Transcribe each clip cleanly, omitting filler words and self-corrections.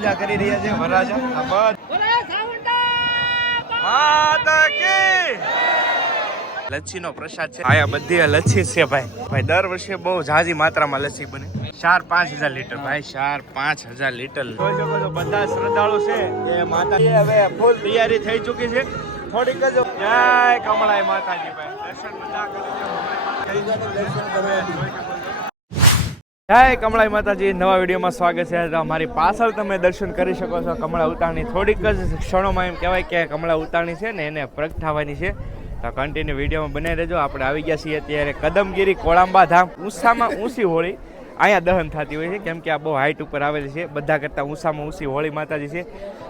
પૂજા કરી રહ્યા છે વરરાજા માતા કી લચ્છી નો પ્રસાદ છે આયા બધી લચ્છી છે ભાઈ દર વર્ષે બહુ ઝાઝી માત્રામાં લચ્છી બને 4-5 હજાર લીટર ભાઈ 4-5 હજાર લીટર જોઈ શકો છો બધા શ્રદ્ધાળુ છે એ માતાજી હવે ફૂલ તૈયારી થઈ ચૂકી છે થોડીક જ જય કમળાઈ માતાજી ભાઈ દર્શન બધા કરી જય કમળાઈ માતાજી નવા વિડીયોમાં સ્વાગત છે અમારી પાછળ તમે દર્શન કરી શકો છો કમળા ઉતારણી થોડીક જ ક્ષણોમાં એમ કહેવાય કે કમળા ઉતારણી છે ને એને પ્રગટાવવાની છે તો કન્ટિન્યુ વિડીયોમાં બનાવી રહેજો આપણે આવી ગયા છીએ અત્યારે કદમગીરી કોળંબા ધામ ઊંચામાં ઊંચી હોળી અહીંયા દહન થતી હોય છે કેમ કે આ બહુ હાઈટ ઉપર આવેલી છે બધા કરતાં ઊંચામાં ઊંચી હોળી માતાજી છે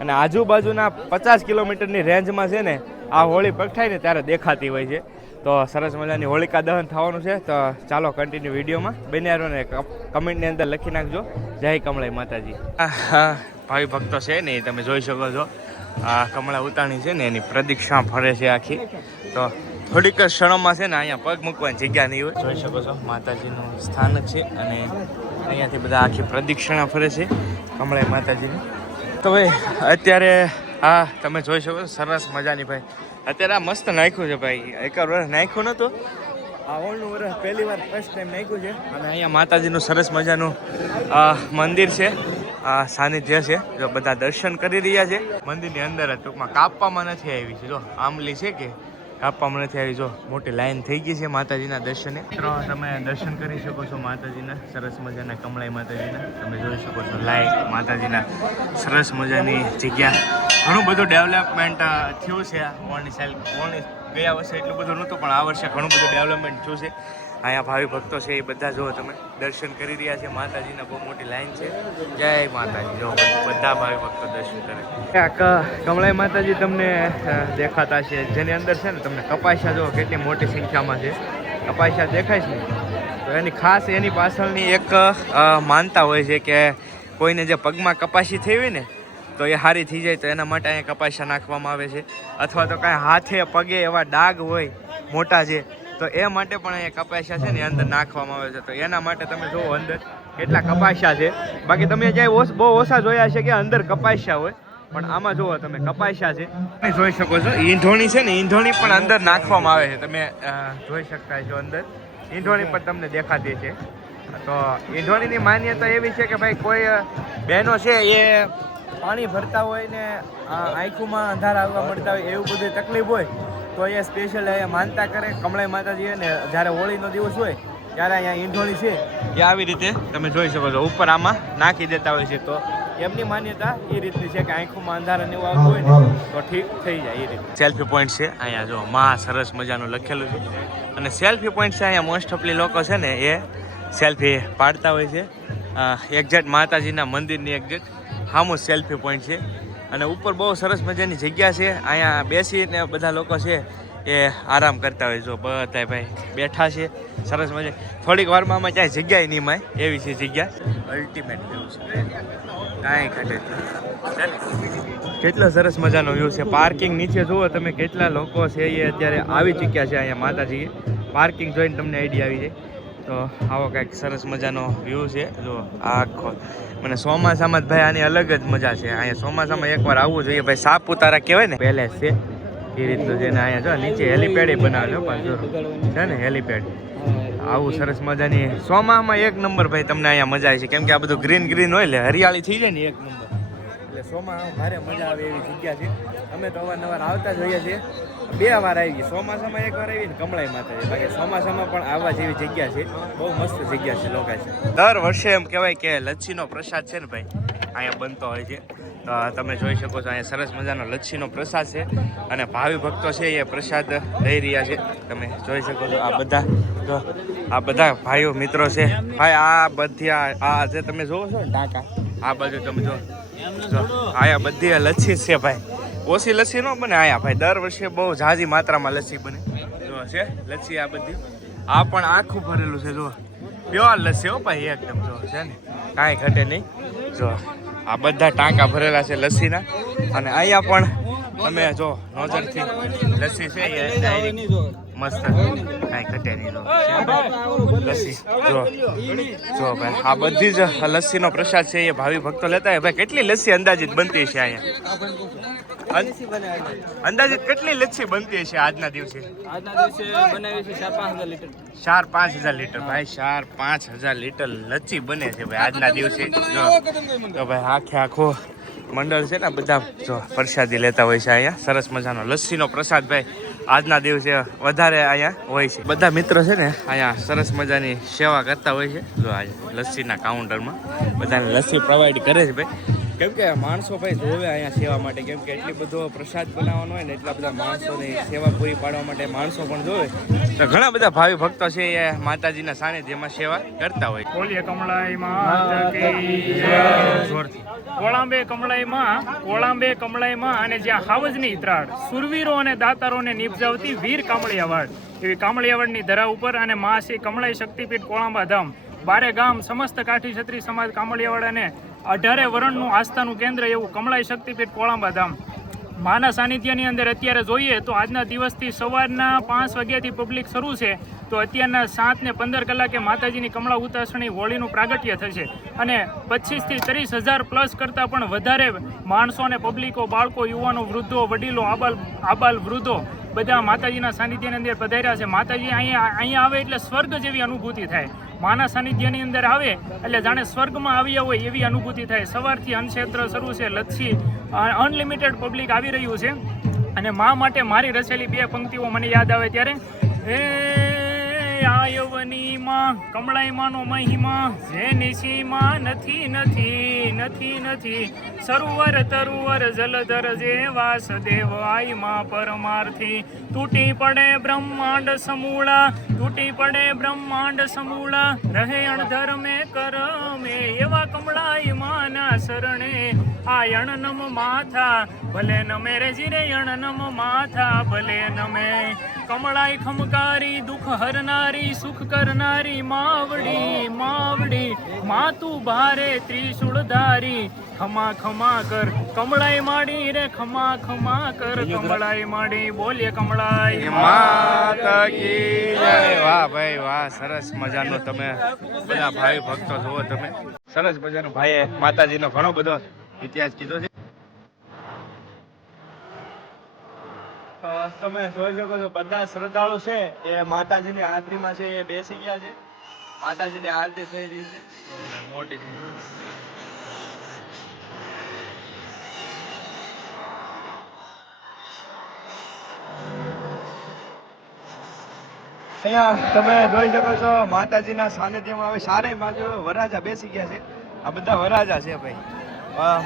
અને આજુબાજુના 50 કિલોમીટરની રેન્જમાં છે ને આ હોળી પ્રગટાઈને ત્યારે દેખાતી હોય છે તો સરસ મજાની હોળિકા દહન થવાનું છે તો ચાલો કન્ટિન્યુ વિડીયોમાં બન્યા રહો ને કમેન્ટની અંદર લખી નાખજો જય કમળાઈ માતાજી ભાઈ ભક્તો છે ને તમે જોઈ શકો છો આ કમળા ઉતાણી છે ને એની પ્રદક્ષિણા ફરે છે આખી તો થોડીક જ ક્ષણોમાં છે ને અહીંયા પગ મૂકવાની જગ્યા નહીં હોય જોઈ શકો છો માતાજીનું સ્થાનક છે અને અહીંયાથી બધા આખી પ્રદક્ષિણા ફરે છે કમળાઈ માતાજીની તો ભાઈ અત્યારે હા તમે જોઈ શકો છો સરસ મજાની ભાઈ અત્યારે આ મસ્ત નાખ્યું છે ભાઈ એક વર્ષ નાખ્યું નહોતું આ ઓળનું વર્ષ પહેલી વાર ફર્સ્ટ ટાઈમ નાખ્યું છે અને અહીંયા માતાજીનું સરસ મજાનું મંદિર છે સાનિધ્ય છે જો બધા દર્શન કરી રહ્યા છે મંદિરની અંદર ટૂંકમાં કાપવામાં નથી આવી છે જો આમલી છે કે કાપવામાં નથી આવી જો મોટી લાઈન થઈ ગઈ છે માતાજીના દર્શને મિત્રો તમે દર્શન કરી શકો છો માતાજીના સરસ મજાના કમળાઈ માતાજીના તમે જોઈ શકો છો લાઈન માતાજીના સરસ મજાની જગ્યા ઘણું બધું ડેવલપમેન્ટ થયું છે ઓળની ગયા વર્ષે એટલું બધું નહોતું પણ આ વર્ષે ઘણું બધું ડેવલપમેન્ટ થયું છે અહીંયા ભાવિ ભક્તો છે એ બધા જો તમે દર્શન કરી રહ્યા છે માતાજીના બહુ મોટી લાઈન છે જય માતાજી જો બધા ભાવિ ભક્તો દર્શન કરે કમળાઈ માતાજી તમને દેખાતા છે જેની અંદર છે ને તમને કપાસિયા જો કેટલી મોટી સંખ્યામાં છે કપાસિયા દેખાય છે ને તો એની ખાસ એની પાછળની એક માનતા હોય છે કે કોઈને જે પગમાં કપાસી થઈ હોય ને તો એ સારી થઈ જાય તો એના માટે અહીંયા કપાસિયા નાખવામાં આવે છે અથવા તો કાંઈ હાથે પગે એવા ડાઘ હોય મોટા છે તો એ માટે પણ અહીંયા કપાસિયા છે ને અંદર નાખવામાં આવે છે તો એના માટે તમે જુઓ અંદર કેટલા કપાસિયા છે બાકી તમે ક્યાંય બહુ ઓછા જોયા છે કે અંદર કપાસિયા હોય પણ આમાં જુઓ તમે કપાસિયા છે તમે જોઈ શકો છો ઈંધોણી છે ને ઈંધોણી પણ અંદર નાખવામાં આવે છે તમે જોઈ શકતા છો અંદર ઈંધોણી પણ તમને દેખાતી છે તો ઈંધોણીની માન્યતા એવી છે કે ભાઈ કોઈ બહેનો છે એ પાણી ભરતા હોય ને આંખોમાં અંધારા આવવા મળતા હોય એવું બધી તકલીફ હોય તો એ સ્પેશિયલ અહીંયા માનતા કરે કમળાઈ માતાજી ને જ્યારે હોળીનો દિવસ હોય ત્યારે અહીંયા ઈંધોણી છે એ આવી રીતે તમે જોઈ શકો છો ઉપર આમાં નાખી દેતા હોય છે તો એમની માન્યતા એ રીતની છે કે આંખોમાં અંધારા ને એવું આવતું હોય ને તો ઠીક થઈ જાય એ રીતે સેલ્ફી પોઈન્ટ છે અહીંયા જો સરસ મજાનું લખેલું છે અને સેલ્ફી પોઈન્ટ છે અહીંયા મોસ્ટ ઓફલી લોકો છે ને એ સેલ્ફી પાડતા હોય છે એક્ઝેક્ટ માતાજીના મંદિરની એક્ઝેક્ટ સામું સેલ્ફી પોઈન્ટ છે અને ઉપર બહુ સરસ મજાની જગ્યા છે અહીંયા બેસીને બધા લોકો છે એ આરામ કરતા હોય જો બધા ભાઈ બેઠા છે સરસ મજા થોડીક વારમાં આમાં ક્યાંય જગ્યાએ નહીં માય એવી છે જગ્યા અલ્ટિમેટ વ્યૂ છે કાંઈ ઘટે કેટલો સરસ મજાનો વ્યૂ છે પાર્કિંગ નીચે જુઓ તમે કેટલા લોકો છે એ અત્યારે આવી ચૂક્યા છે અહીંયા માતાજીએ પાર્કિંગ જોઈને તમને આઈડિયા આવી જાય તો આવો કંઈક સરસ મજાનો વ્યૂ છે જો આખો મને ચોમાસામાં જ ભાઈ આની અલગ જ મજા છે અહીંયા ચોમાસામાં એકવાર આવવું જોઈએ ભાઈ સાપુતારા કહેવાય ને પેલેસ છે એ રીતનું છે ને અહીંયા જો નીચે હેલીપેડ બનાવેલો પાછો છે ને હેલીપેડ આવું સરસ મજાની ચોમાસામાં એક નંબર ભાઈ તમને અહીંયા મજા આવે છે કેમ કે આ બધું ગ્રીન ગ્રીન હોય એટલે હરિયાળી થઈ જાય ને એક નંબર એટલે ચોમાસામાં ભારે મજા આવે એવી જગ્યા છે અમે તો અવારનવાર આવતા જ હોઈએ છીએ 2 વાર આવી ચોમાસામાં એક વાર આવી ને કમળાઈ માતાજી બાકી ચોમાસામાં પણ આવવા જેવી જગ્યા છે બહુ મસ્ત જગ્યા છે લોકેશન દર વર્ષે એમ કહેવાય કે લચ્છીનો પ્રસાદ છે ને ભાઈ અહીંયા બનતો હોય છે તો તમે જોઈ શકો છો અહીંયા સરસ મજાનો લચ્છીનો પ્રસાદ છે અને ભાવિ ભક્તો છે એ પ્રસાદ લઈ રહ્યા છે તમે જોઈ શકો છો આ બધા ભાઈઓ મિત્રો છે ભાઈ આ બધી આ જે તમે જોવો છો ને ટાંકા આ બાજુ તમે જો અહીંયા બધી લચ્છી છે ભાઈ ઓછી લસ્સી ન બને આયા ભાઈ દર વર્ષે બહુ ઝાઝી માત્રામાં લસ્સી બને જો છે લસ્સી આ બધી આ પણ આખું ભરેલું છે જો પ્યોર લસ્સી હો ભાઈ એકદમ જો છે ને કાંઈ ઘટે નહીં જો આ બધા ટાંકા ભરેલા છે લસ્સીના અને અહીંયા પણ તમે જો નોઝલથી લસ્સી છે એ ડાયરેક્ટ મસ્ત કાંઈ ઘટે નહીં લસ્સી જો ભાઈ આ બધી જ લસ્સીનો પ્રસાદ છે એ ભાવિ ભક્તો લેતા હોય. ભાઈ કેટલી લસ્સી અંદાજિત બનતી છે અહીંયા? અંદાજિત કેટલી લસ્સી બનતી છે આજના દિવસે? બનાવી છે 4-5 લીટર. 4-5 હજાર લીટર ભાઈ, 4-5 હજાર લીટર લચ્છી બને છે ભાઈ આજના દિવસે. જો તો ભાઈ આખો મંડળ છે ને બધા જો પ્રસાદી લેતા હોય છે અહીંયા. સરસ મજાનો લસ્સીનો પ્રસાદ ભાઈ આજના દિવસે વધારે અહીંયા હોય છે. બધા મિત્રો છે ને અહીંયા સરસ મજાની સેવા કરતા હોય છે. જો આજે લસ્સીના કાઉન્ટરમાં બધાને લસ્સી પ્રોવાઈડ કરે છે ભાઈ. કેમ કે માણસો ભાઈ જોવે અહીંયા સેવા માટે, કેમ કે એટલી બધો પ્રસાદ બનાવવાનો હોય ને એટલા બધા માણસોની સેવા પૂરી પાડવા માટે માણસો પણ જોવે. તો ઘણા બધા ભાવિ ભક્તો છે એ માતાજીના સાનિધ્યમાં સેવા કરતા હોય. બોલીએ કોળાંબે કમળાઈમાં અને જ્યાં હાવજની ત્રાડ સુરવીરો અને દાતારોને નિપજાવતી વીર કામળિયાવાડ એવી કામળિયાવાડની ધરા ઉપર અને મા શ્રી કમળાઈ શક્તિપીઠ કોળાંબા ધામ 12 ગામ સમસ્ત કાઠી ક્ષત્રિય સમાજ કામળિયાવાડ અને 18 વરણનું આસ્થાનું કેન્દ્ર એવું કમળાઈ શક્તિપીઠ કોળાંબા ધામ. માના સાનિધ્યની અંદર અત્યારે જોઈએ તો આજના દિવસથી સવારના 5 વાગ્યાથી પબ્લિક શરૂ છે તો અત્યારના 7 ને 15 કલાકે માતાજીની કમળા ઉતાસણી હોળીનું પ્રાગટ્ય થશે અને 25 થી 30 હજાર પ્લસ કરતાં પણ વધારે માણસો અને પબ્લિકો, બાળકો, યુવાનો, વૃદ્ધો, વડીલો, આબાલ વૃદ્ધો બધા માતાજીના સાનિધ્યની અંદર પધાર્યા છે. માતાજી અહીંયા આવે એટલે સ્વર્ગ જેવી અનુભૂતિ થાય. માના સાનિધ્યની અંદર આવે એટલે જાણે સ્વર્ગમાં આવ્યા હોય એવી અનુભૂતિ થાય. સવારથી અન્નક્ષેત્ર શરૂ છે, લચ્છી અનલિમિટેડ પબ્લિક આવી રહ્યું છે. અને મા માટે મારી રચેલી 2 પંક્તિઓ મને યાદ આવે ત્યારે, હે આયવની માં કમળાઈ માનો મહિમા જેની સીમા નથી સરોવર તરુવર જલધર જે વાસદેવ આઈ માં પરમાર્થી તૂટી પડે બ્રહ્માંડ સમૂળા રહે અણધર મેં કરમે એવા કમળાઈ માના શરણે આયણ નમ માથા ભલે નમે રે જીરે અણ નમ માથા ભલે નમે કમળાઈ ખમકારી દુઃખ હરનારી સુખ કરનારી માવડી માતું ભારે ત્રિશુળધારી ખમા કર કમળાઈ માડી રે ખમા કર કમળાઈ માડી. બોલીએ કમળાઈ માતા કી જય. વાહ ભાઈ વાહ, સરસ મજાનો તમે બધા ભાઈ ભક્તો જુઓ તમે. સરસ મજાનો ભાઈએ માતાજીનો ઘણો બધો ઇતિહાસ કીધો છે. તમે જોઈ શકો છો બધા શ્રદ્ધાળુ છે એ માતાજીની આરતીમાં છે એ બેસી ગયા છે. માતાજીની આરતી થઈ રહી છે મોટી. અહીંયા તમે જોઈ શકો છો માતાજીના સાનિધ્યમાં હવે સારે બાજુ વરાજા બેસી ગયા છે. આ બધા વરાજા છે ભાઈ,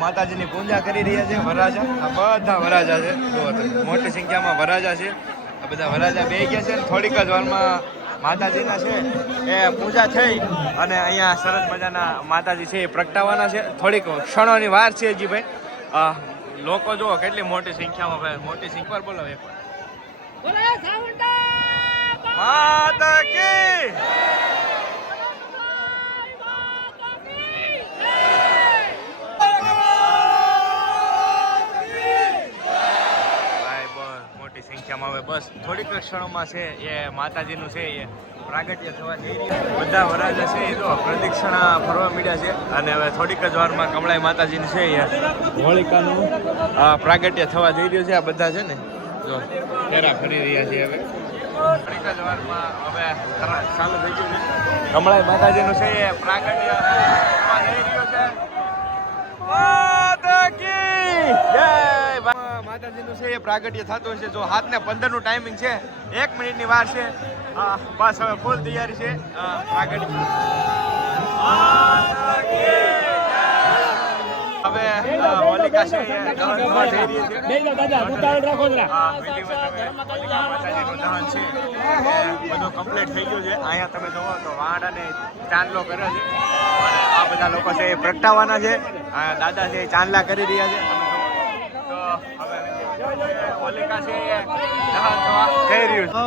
માતાજીની પૂજા કરી રહ્યા છે વરાજા. આ બધા વરાજા છે, મોટી સંખ્યામાં વરાજા છે. આ બધા વરાજા બે ગયા છે. થોડીક જ વારમાં માતાજીના છે એ પૂજા થઈ અને અહીંયા સરસ મજાના માતાજી છે એ પ્રગટાવવાના છે. થોડીક ક્ષણોની વાર છે હજી ભાઈ. લોકો જુઓ કેટલી મોટી સંખ્યામાં ભાઈ, મોટી સંખ્યા બોલો એક માતા કી. મોટી સંખ્યામાં હવે બસ થોડીક ક્ષણોમાં છે એ માતાજીનું છે એ પ્રાગટ્ય થવા જઈ રહ્યા. બધા વરાજા છે એ તો પ્રદક્ષિણા ફરવા મળ્યા છે અને હવે થોડીક જ વારમાં કમળાઈ માતાજીની છે એ હોળિકાનું પ્રાગટ્ય થવા જઈ રહ્યું છે. આ બધા છે ને જો ફેરા ફરી રહ્યા છે. હવે થોડીક જ વારમાં હવે ચાલુ થઈ ગયું છે. કમળાઈ માતાજીનું છે એ પ્રાગટ્ય થવા જઈ રહ્યું છે. માતા કી જય. માતાજીનું છે એ પ્રાગટ્ય થતું હશે. જો 7:15 નું ટાઈમિંગ છે, 1 મિનિટની વાર છે. બસ હવે ફૂલ તૈયારી છે પ્રાગટ્ય. હવે હોલિકા છે એ દહન થવા જઈ રહી છે. દહન છે બધું કમ્પ્લીટ થઈ ગયું છે. અહીંયા તમે જોવો તો વાડ અને ચાંદલો કર્યો છે અને આ બધા લોકો છે એ પ્રગટાવવાના છે. દાદા છે એ ચાંદલા કરી રહ્યા છે. હોલિકા છે એ દહન થવા જઈ રહ્યું છે.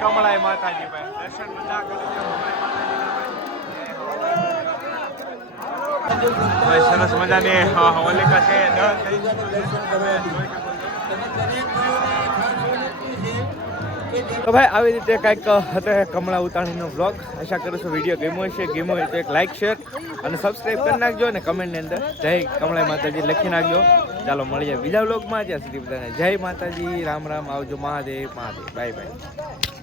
કમળાઈ માતાજી ભાઈ દર્શન બધા કરજો ભાઈ સરસ મજાની હોલિકા છે તો ભાઈ આવી રીતે કંઈક હતો કમળા ઉતાણીનો બ્લોગ. આશા કરું છું વિડીયો ગમ્યો હોય તો એક લાઈક શેર અને સબસ્ક્રાઈબ કરી નાખજો અને કમેન્ટની અંદર જય કમળાઈ માતાજી લખી નાખજો. ચાલો મળીએ બીજા બ્લોગમાં. ત્યાં સુધી બધાને જય માતાજી, રામ રામ, આવજો, મહાદેવ મહાદેવ, બાય બાય.